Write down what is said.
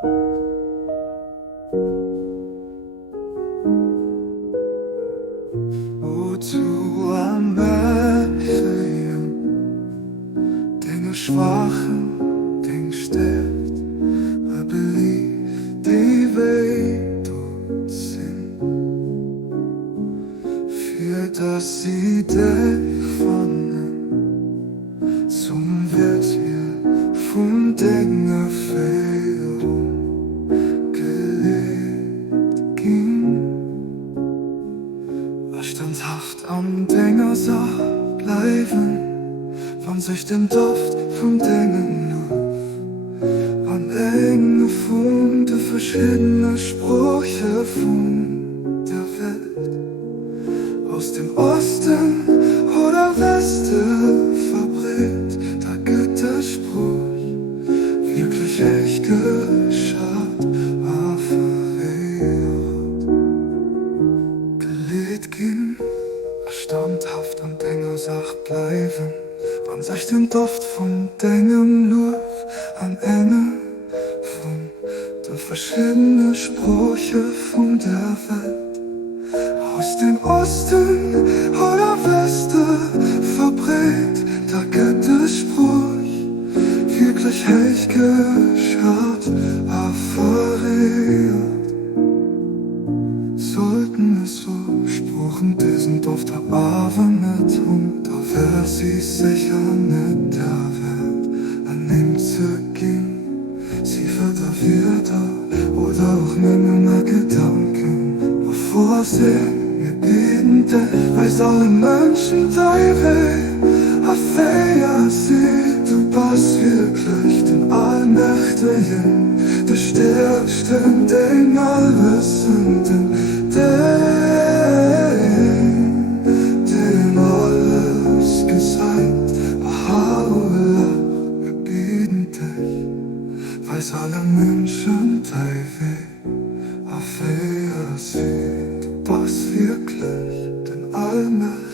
Och du am mänskligen, den schwachen, den stärkt, belief die Welt und Sinn, für dass sie dich fanden, zum Wirt wir von Dinge Fehlung gelebt ging. Standhaft am Dingersach bleiben, wann sich den Duft vom Dingen nur, wann enge Funde verschiedene Sprüche von der Welt, aus dem Osten oder Westen verbreitet, da gibt der Spruch, wirklich echt geschaut, standhaft an Dingersach bleiben, wann sich den Duft von Dingen nur an Ende von der verschiedene Sprüche von der Welt, aus dem Osten oder Westen verbreitet, da gibt es Spruch, wirklich echt geschaut, affariert. Sollten es so Spruchen diesen Duft aber nicht da wär sie sicher nicht der Welt an zu gehen. Sie wird da wieder oder auch nicht mehr Gedanken, bevor sie mir beten dich, weiß alle Menschen deine Affäre sie, du bist wirklich den Allmächtigen, der Stärksten, den Allwissenden, den alles gesagt, Allah, wir bieten dich, weiß alle Menschen deine Affäre sie, du bist wirklich den Allmächtigen.